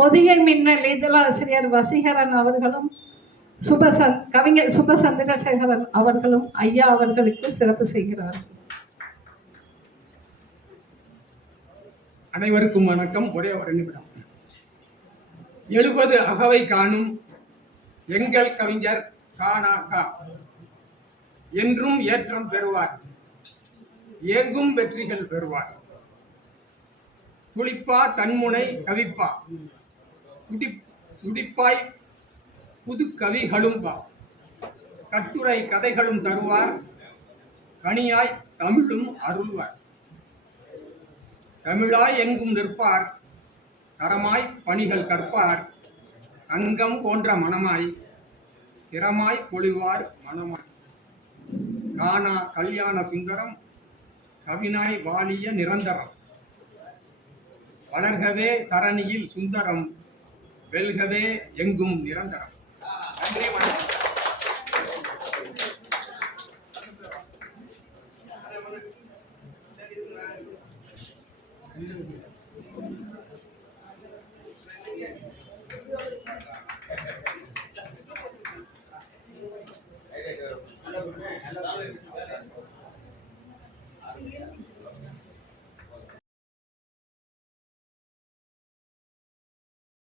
பொதிகை மின்னல் இதழாசிரியர் வசீகரன் அவர்களும் கவிஞர் சுபசந்திரசேகரன் அவர்களும் ஐயா அவர்களுக்கு சிறப்பு செய்கிறார்கள். அனைவருக்கும் வணக்கம். ஒரே ஒரு நிமிடம். 70 அகவை காணும் எங்கள் கவிஞர் காணாக்கா என்றும் ஏற்றம் பெறுவார், ஏங்கும் வெற்றிகள் பெறுவார். துளிப்பா தன்முனை கவிப்பா, துடிப்பாய் புது கவிகளும் பா, கட்டுரை கதைகளும் தருவார், கனியாய் தமிழும் அருள்வார். தமிழாய் எங்கும் நிற்பார், தரமாய் பணிகள் கற்பார், தங்கம் போன்ற மனமாய் திறமாய் பொழிவார் மனமாய். காணா கல்யாண சுந்தரம், கவினாய் வாழிய நிரந்தரம். வளர்கவே தரணியில் சுந்தரம், வெல்கவே எங்கும் நிரந்தரம். நன்றி, வணக்கம்.